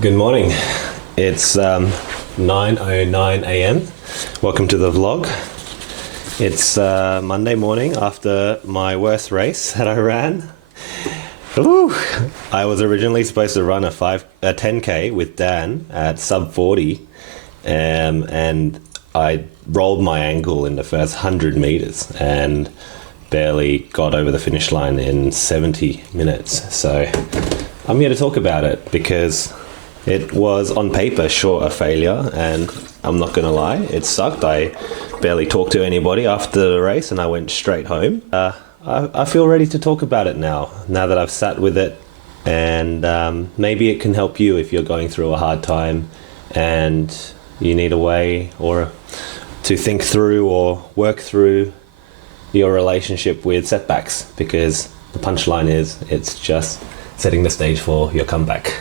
Good morning. It's 9:09 a.m. Welcome to the vlog. It's Monday morning after my worst race that I ran. Ooh. I was originally supposed to run a 10k with Dan at sub 40, and I rolled my ankle in the first 100 meters and barely got over the finish line in 70 minutes. So I'm here to talk about it because it was on paper sure a failure, and I'm not gonna lie, it sucked. I barely talked to anybody after the race and I went straight home. I feel ready to talk about it now that I've sat with it, and maybe it can help you if you're going through a hard time and you need a way or to think through or work through your relationship with setbacks, because the punchline is it's just setting the stage for your comeback.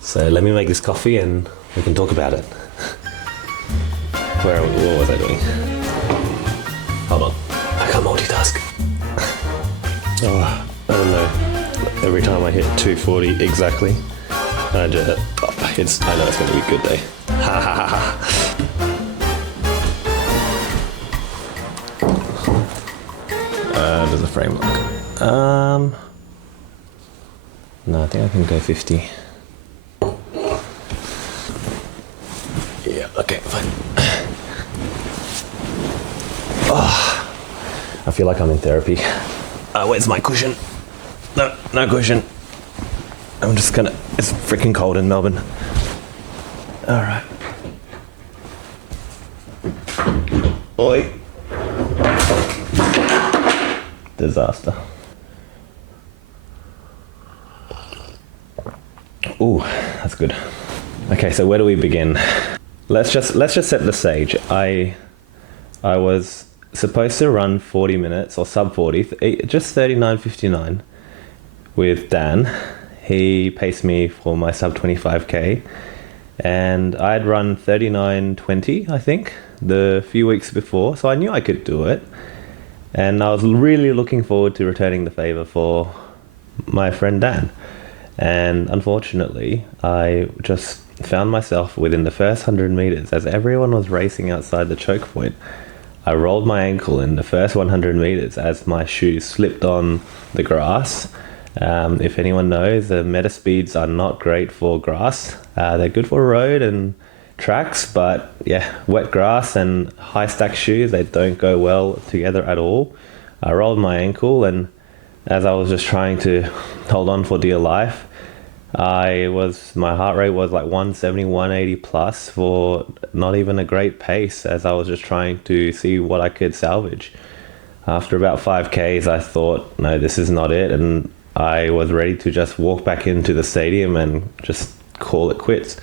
So let me make this coffee and we can talk about it. What was I doing? Hold on, I can't multitask. Oh, I don't know. Every time I hit 240 exactly, I know it's going to be a good day. Ha ha ha ha. Does the frame look? No, I think I can go 50. Yeah, okay, fine. Oh, I feel like I'm in therapy. Where's my cushion? No cushion. I'm just gonna, it's freaking cold in Melbourne. All right. Oi. Disaster. Ooh, that's good. Okay, so where do we begin? Let's just set the stage. I was supposed to run 40 minutes or sub 40, just 39:59 with Dan. He paced me for my sub 25k, and I'd run 39:20, I think, the few weeks before, so I knew I could do it. And I was really looking forward to returning the favor for my friend Dan. And unfortunately, I just found myself within the first 100 meters, as everyone was racing outside the choke point. I rolled my ankle in the first 100 meters as my shoes slipped on the grass. If anyone knows, the meta speeds are not great for grass. They're good for road and tracks, but yeah, wet grass and high stack shoes, they don't go well together at all. I rolled my ankle, and as I was just trying to hold on for dear life, my heart rate was like 170, 180 plus for not even a great pace, as I was just trying to see what I could salvage. After about 5Ks, I thought, no, this is not it. And I was ready to just walk back into the stadium and just call it quits.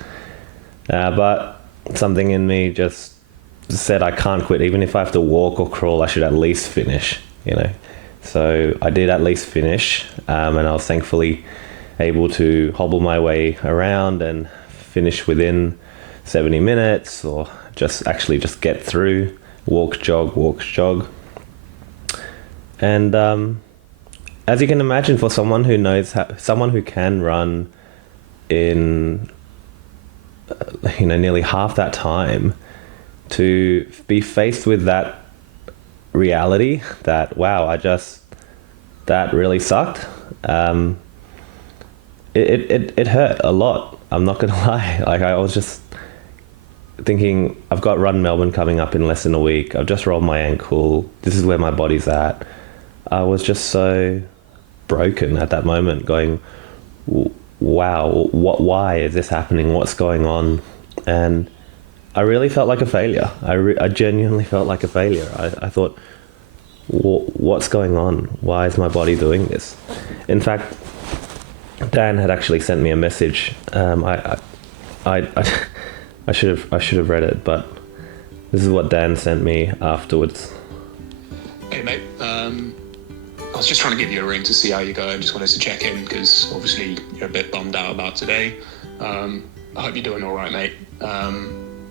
But something in me just said I can't quit. Even if I have to walk or crawl, I should at least finish, you know. So I did at least finish, and I was thankfully able to hobble my way around and finish within 70 minutes, or just get through, walk, jog. And as you can imagine, for someone who knows someone who can run in nearly half that time, to be faced with that reality that, wow, that really sucked. It hurt a lot. I'm not gonna lie. Like, I was just thinking, I've got Run Melbourne coming up in less than a week. I've just rolled my ankle. This is where my body's at. I was just so broken at that moment, going, wow, why is this happening? What's going on? And I really felt like a failure. I genuinely felt like a failure. I thought, what's going on? Why is my body doing this? In fact, Dan had actually sent me a message. I should have read it, but this is what Dan sent me afterwards. Hey mate, I was just trying to give you a ring to see how you're going. Just wanted to check in because obviously you're a bit bummed out about today. I hope you're doing all right, mate.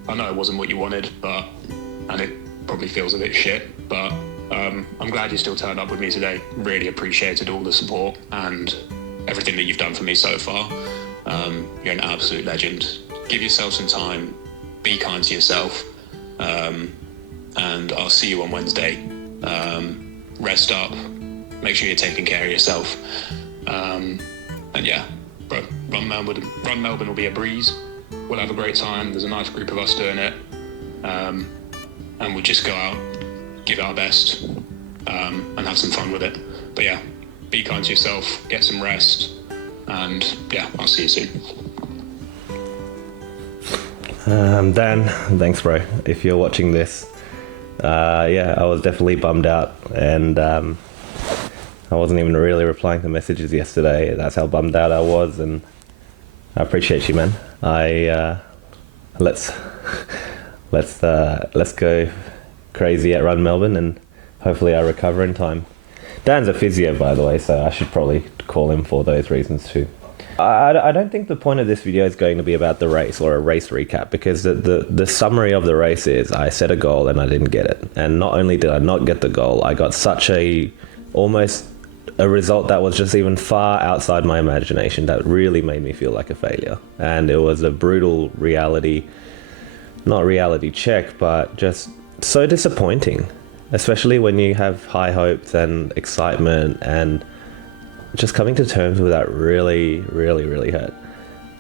I know it wasn't what you wanted, and it probably feels a bit shit, but I'm glad you still turned up with me today. Really appreciated all the support and everything that you've done for me so far. You're an absolute legend. Give yourself some time, be kind to yourself, and I'll see you on Wednesday. Rest up, make sure you're taking care of yourself, and yeah, bro, run Melbourne will be a breeze. We'll have a great time. There's a nice group of us doing it, and we'll just go out, give our best, and have some fun with it. But yeah, be kind to yourself, get some rest, and yeah, I'll see you soon. Dan, thanks bro, if you're watching this. Yeah, I was definitely bummed out, and I wasn't even really replying to messages yesterday. That's how bummed out I was, and I appreciate you, man. Let's go crazy at Run Melbourne, and hopefully I recover in time. Dan's a physio, by the way, so I should probably call him for those reasons too. I don't think the point of this video is going to be about the race or a race recap, because the summary of the race is I set a goal and I didn't get it. And not only did I not get the goal, I got such almost a result that was just even far outside my imagination that really made me feel like a failure. And it was a brutal not reality check, but just so disappointing, especially when you have high hopes and excitement, and just coming to terms with that really hurt.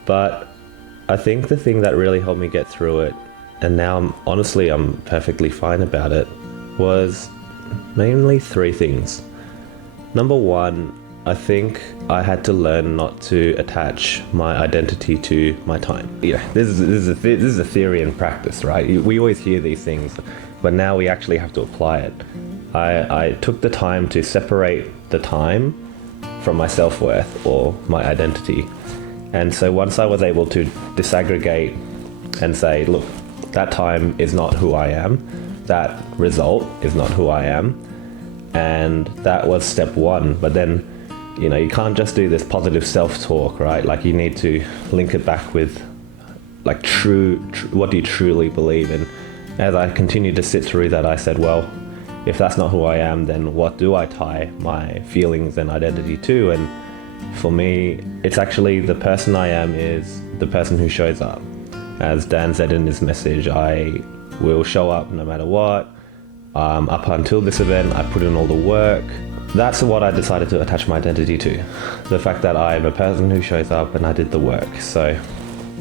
But I think the thing that really helped me get through it, and now I'm perfectly fine about it, was mainly 3 things. Number 1, I think I had to learn not to attach my identity to my time. Yeah, this is a theory and practice, right? We always hear these things, but now we actually have to apply it. I took the time to separate the time from my self-worth or my identity. And so once I was able to disaggregate and say, look, that time is not who I am, that result is not who I am, and that was step 1. But then, you can't just do this positive self-talk, right? Like, you need to link it back with like what do you truly believe in. As I continued to sit through that, I said, well, if that's not who I am, then what do I tie my feelings and identity to? And for me, it's actually the person I am is the person who shows up. As Dan said in his message, I will show up no matter what. Up until this event, I put in all the work. That's what I decided to attach my identity to. The fact that I'm a person who shows up and I did the work. So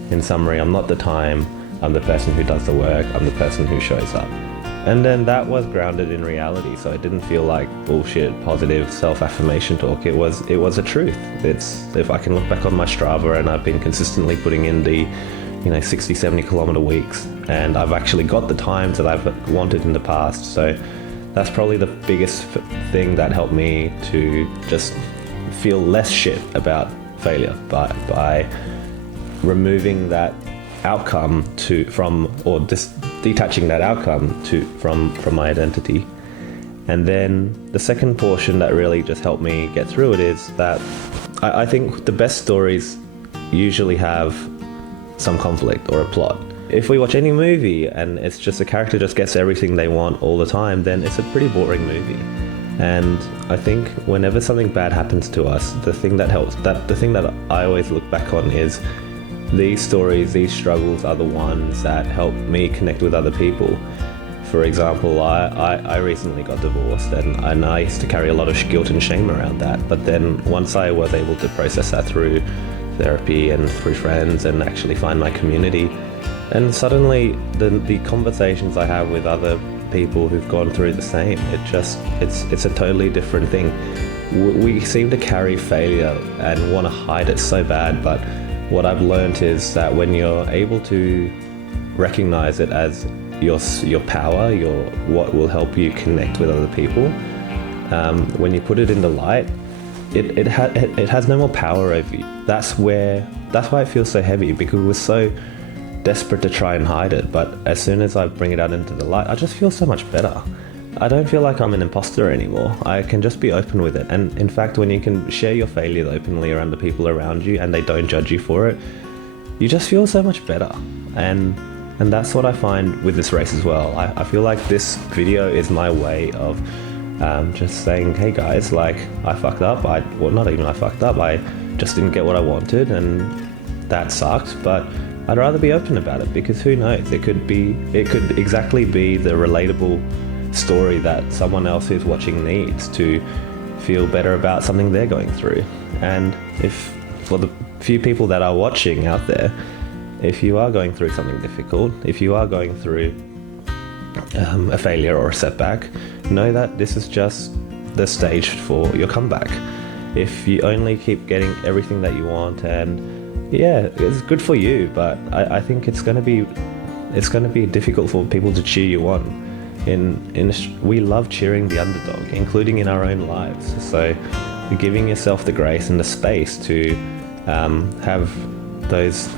in summary, I'm not the time, I'm the person who does the work, I'm the person who shows up. And then that was grounded in reality, so it didn't feel like bullshit, positive self-affirmation talk. It was a truth. If I can look back on my Strava, and I've been consistently putting in the 60, 70 kilometer weeks, and I've actually got the times that I've wanted in the past. So that's probably the biggest thing that helped me to just feel less shit about failure, by removing that outcome detaching that outcome from my identity. And then the second portion that really just helped me get through it is that I think the best stories usually have some conflict or a plot. If we watch any movie and it's just a character just gets everything they want all the time, then it's a pretty boring movie. And I think whenever something bad happens to us, the thing that I always look back on is these stories, these struggles are the ones that help me connect with other people. For example, I recently got divorced, and I used to carry a lot of guilt and shame around that. But then once I was able to process that through therapy and through friends and actually find my community, and suddenly the conversations I have with other people who've gone through the same, it's a totally different thing. We seem to carry failure and want to hide it so bad, but what I've learned is that when you're able to recognize it as your power, what will help you connect with other people, when you put it in the light, it has no more power over you. That's why it feels so heavy, because we're so desperate to try and hide it. But as soon as I bring it out into the light, I just feel so much better. I don't feel like I'm an imposter anymore. I can just be open with it. And in fact, when you can share your failures openly around the people around you and they don't judge you for it, you just feel so much better. And that's what I find with this race as well. I feel like this video is my way of just saying, hey guys, like, I fucked up. I just didn't get what I wanted, and that sucked, but I'd rather be open about it, because who knows, it could exactly be the relatable story that someone else who's watching needs to feel better about something they're going through. And if for the few people that are watching out there, if you are going through something difficult, if you are going through a failure or a setback, know that this is just the stage for your comeback. If you only keep getting everything that you want, and yeah, it's good for you, but I think it's going to be difficult for people to cheer you on. We love cheering the underdog, including in our own lives. So giving yourself the grace and the space to have those,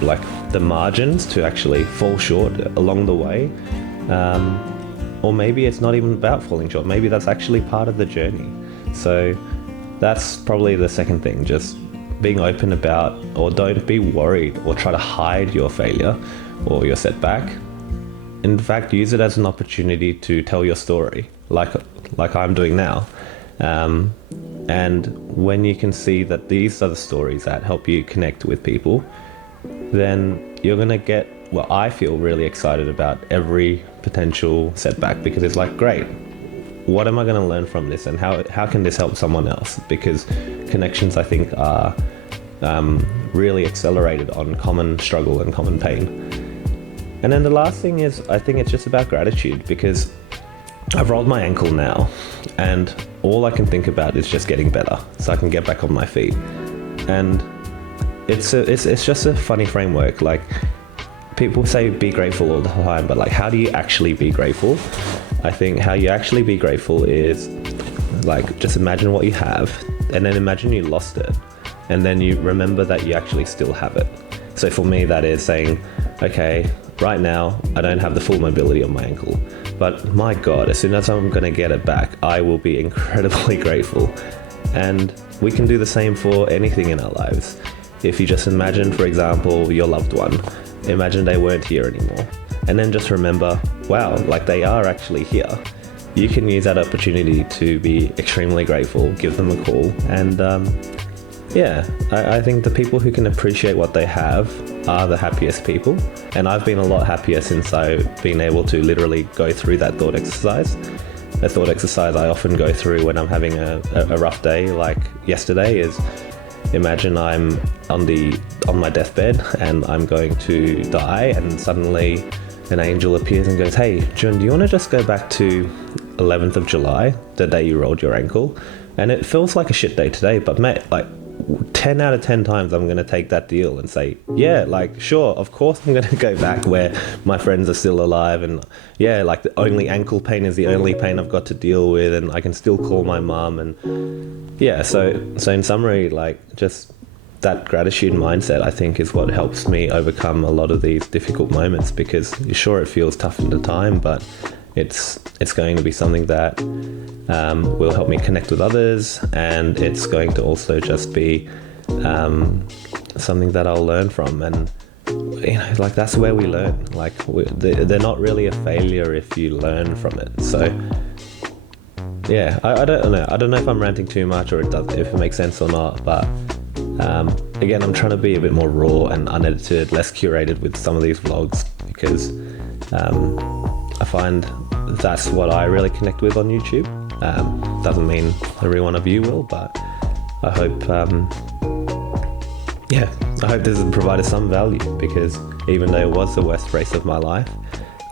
like, the margins to actually fall short along the way, or maybe it's not even about falling short, maybe that's actually part of the journey. So that's probably the second thing, just being open about, or don't be worried or try to hide your failure or your setback. In fact, use it as an opportunity to tell your story, like I'm doing now. And when you can see that these are the stories that help you connect with people, then you're going to get, well, I feel really excited about every potential setback, because it's like, great, what am I going to learn from this, and how can this help someone else? Because connections, I think, are really accelerated on common struggle and common pain. And then the last thing is, I think it's just about gratitude, because I've rolled my ankle now, and all I can think about is just getting better so I can get back on my feet. And it's just a funny framework. Like, people say be grateful all the time, but like, how do you actually be grateful? I think how you actually be grateful is, like, just imagine what you have, and then imagine you lost it, and then you remember that you actually still have it. So for me, that is saying, okay, right now I don't have the full mobility of my ankle, but my God, as soon as I'm going to get it back, I will be incredibly grateful. And we can do the same for anything in our lives. If you just imagine, for example, your loved one, imagine they weren't here anymore, and then just remember, wow, like, they are actually here. You can use that opportunity to be extremely grateful, give them a call, and I think the people who can appreciate what they have are the happiest people. And I've been a lot happier since I've been able to literally go through that thought exercise. A thought exercise I often go through when I'm having a rough day, like yesterday, is imagine I'm on my deathbed and I'm going to die, and suddenly an angel appears and goes, hey, Jun, do you want to just go back to 11th of July, the day you rolled your ankle? And it feels like a shit day today, but mate, like, 10 out of 10 times I'm going to take that deal and say, yeah, like, sure, of course I'm going to go back where my friends are still alive, and yeah, like, the only ankle pain is the only pain I've got to deal with, and I can still call my mum. And yeah, so in summary, like, just that gratitude mindset, I think, is what helps me overcome a lot of these difficult moments, because sure, it feels tough at the time, but it's going to be something that will help me connect with others, and it's going to also just be something that I'll learn from. And you know, like, that's where we learn. Like, they're not really a failure if you learn from it. So yeah, I don't know if I'm ranting too much, or if it makes sense or not, but again, I'm trying to be a bit more raw and unedited, less curated with some of these vlogs, because I find that's what I really connect with on YouTube. Doesn't mean every one of you will, but I hope this has provided some value, because even though it was the worst race of my life,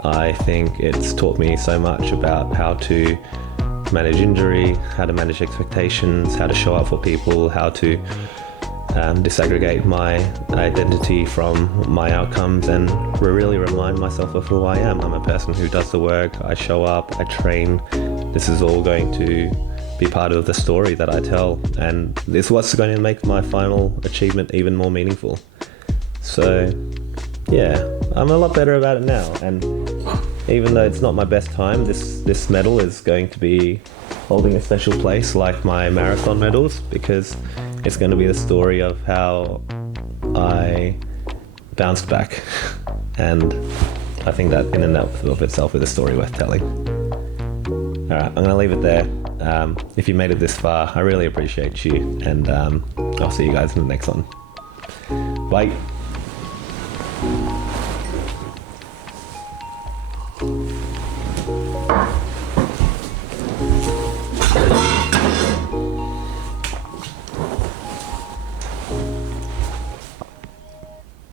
I think it's taught me so much about how to manage injury, how to manage expectations, how to show up for people, how to disaggregate my identity from my outcomes, and really remind myself of who I am. I'm a person who does the work, I show up, I train. This is all going to be part of the story that I tell, and it's what's going to make my final achievement even more meaningful. So yeah, I'm a lot better about it now, and even though it's not my best time, this medal is going to be holding a special place, like my marathon medals, because it's going to be the story of how I bounced back. And I think that in and of itself is a story worth telling. Alright, I'm going to leave it there. If you made it this far, I really appreciate you, and I'll see you guys in the next one. Bye.